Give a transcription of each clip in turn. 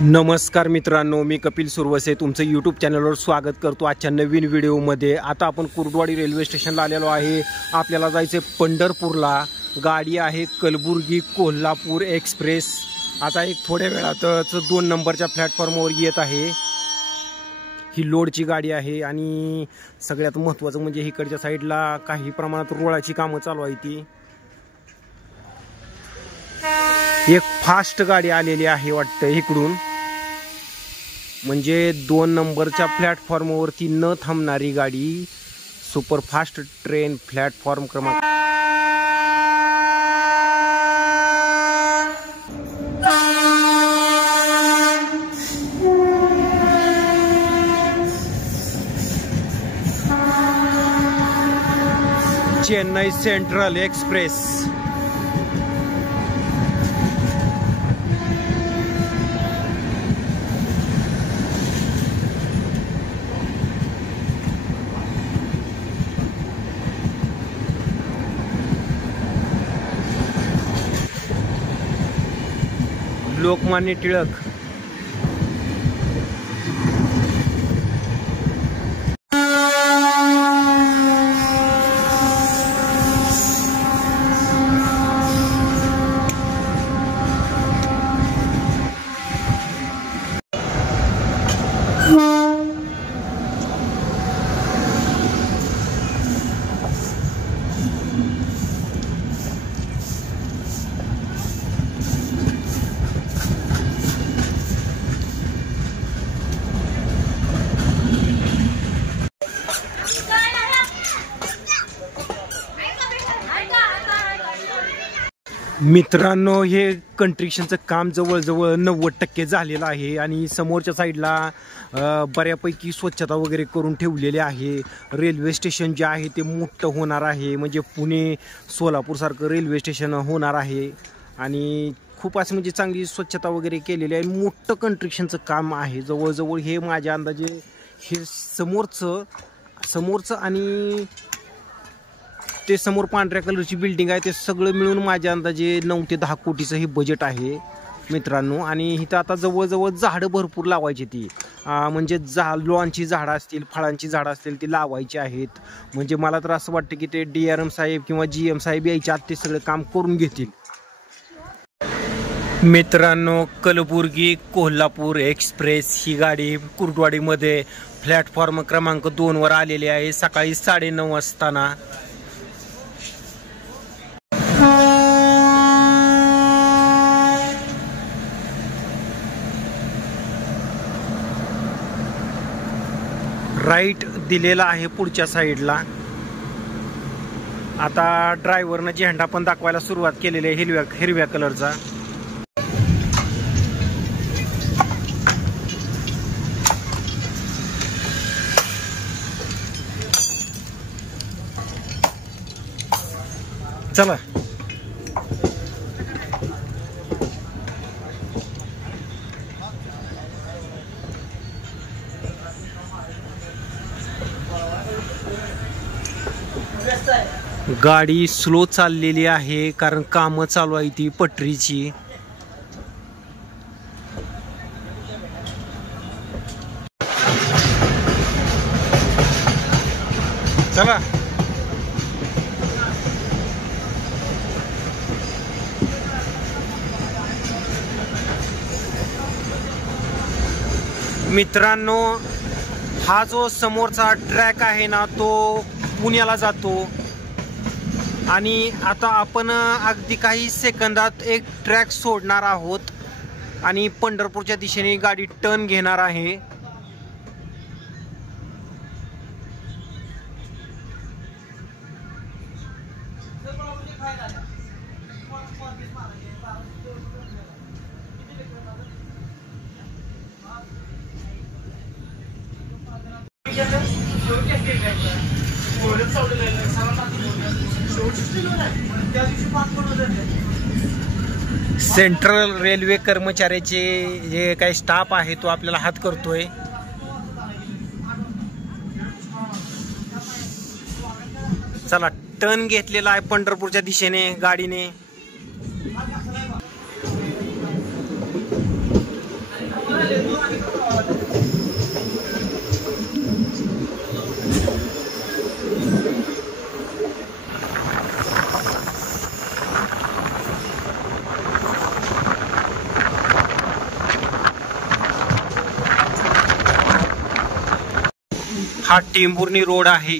नमस्कार मित्रांनो, मी कपिल सुरवसे तुमचं यूट्यूब चॅनलवर स्वागत करतो। आजच्या नवीन व्हिडिओमध्ये आता आपण कुर्डवाडी रेल्वे स्टेशनला आलेलो आहे। आपल्याला जायचे पंढरपूरला। गाडी आहे कलबुर्गी कोल्हापूर एक्सप्रेस। आता एक थोड्या वेळातच 2 नंबरच्या प्लॅटफॉर्मवर येत आहे। ही लोडची गाडी आहे आणि सगळ्यात महत्त्वाचं म्हणजे इकडच्या साईडला काही प्रमाणात रोडाची कामं चालू आहे। ती एक फास्ट गाडी आलेली आहे वाटतं इकडून, म्हणजे 2 नंबरच्या प्लॅटफॉर्मवरती न थांबणारी गाडी, सुपरफास्ट ट्रेन प्लॅटफॉर्म क्रमांक चेन्नई सेंट्रल एक्सप्रेस। लोकमान्य टिळक। मित्रांनो, हे कंस्ट्रक्शनचं काम जवळजवळ 90% झालेलं आहे आणि समोरच्या साईडला बऱ्यापैकी स्वच्छता वगैरे करून ठेवलेली आहे। रेल्वे स्टेशन जे आहे ते मोठं होणार आहे, म्हणजे पुणे सोलापूरसारखं रेल्वे स्टेशन होणार आहे आणि खूप असं म्हणजे चांगली स्वच्छता वगैरे केलेली आहे। मोठं कंस्ट्रक्शनचं काम आहे जवळजवळ। हे माझ्या अंदाजे हे समोरचं आणि ते समोर पांढऱ्या कलरची बिल्डिंग आहे, ते सगळं मिळून माझ्या अंदाजे 9 ते 10 कोटीचं हे बजेट आहे मित्रांनो। आणि इथं आता जवळजवळ झाडं भरपूर लावायची, ती म्हणजे लॉनची झाडं असतील, फळांची झाडं असतील, ती लावायची आहेत। म्हणजे मला तर असं वाटतं की ते DRM साहेब किंवा GM साहेब यायच्या आत ते सगळं काम करून घेतील। मित्रांनो, कलबुर्गी कोल्हापूर एक्सप्रेस ही गाडी कुर्डवाडीमध्ये प्लॅटफॉर्म क्रमांक 2 वर आलेली आहे सकाळी 9:30 वाजता। राईट दिलेला आहे पुढच्या साईडला। आता ड्रायव्हरनं झेंडा पण दाखवायला सुरुवात केलेली आहे हिरव्या कलरचा। चला गाडी स्लो चाललेली आहे कारण कामं चालू आहे ती पटरीची। चला मित्रांनो, हा जो समोरचा ट्रॅक आहे ना तो पुण्याला जातो आणि आता आपण अगदी काही सेकंदात एक ट्रॅक सोडणार आहोत आणि पंढरपूरच्या दिशेने गाडी टर्न घेणार आहे। सेंट्रल रेल्वे कर्मचाऱ्याचे जे काही स्टाफ आहे तो आपल्याला हात करतोय। चला टर्न घेतलेला आहे पंढरपूरच्या दिशेने गाडीने। हा टेंभुर्णी रोड आहे.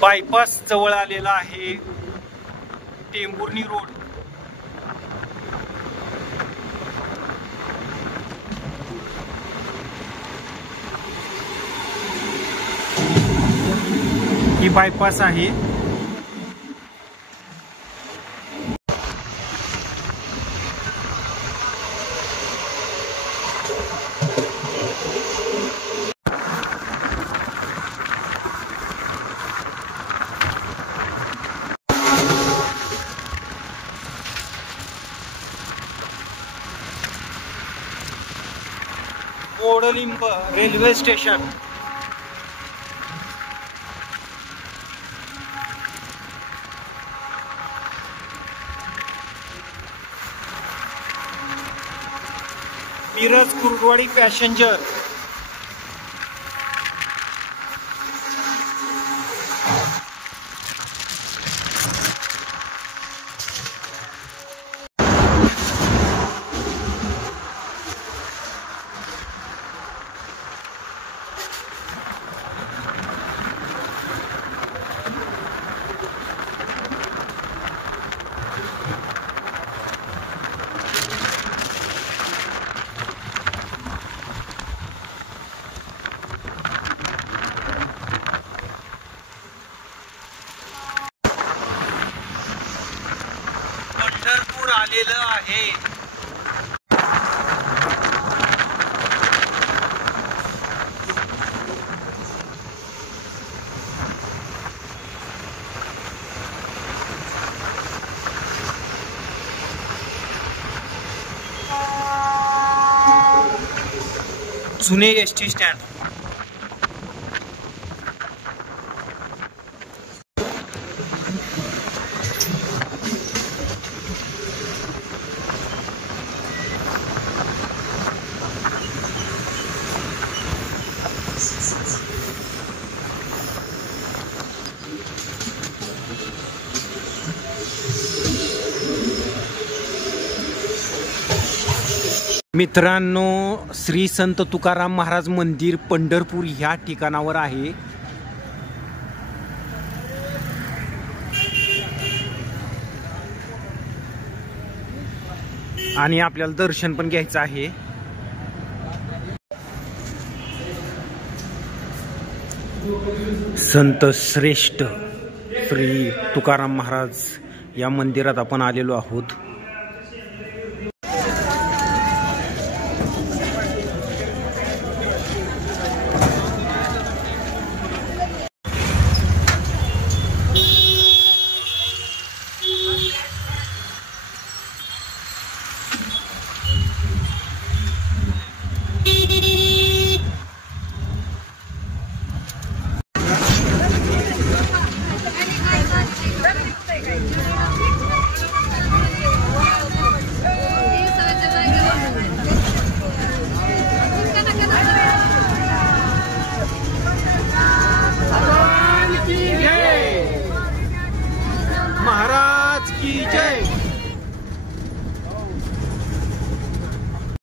बायपास जवळ आलेला आहे टेंभुर्णी रोड. ही बायपास आहे. Kodlimb railway station. Miraj Kurduwadi passenger. Pandharpur आलेलं आहे. जुने एसटी स्टँड. मित्रांनो, श्री संत तुकाराम महाराज मंदिर पंढरपूर ह्या ठिकाणावर आहे. आणि आपल्याला दर्शन पण घ्यायचं आहे. संत श्रेष्ठ श्री तुकाराम महाराज या मंदिरात आपण आलेलो आहोत. महाराज की जय.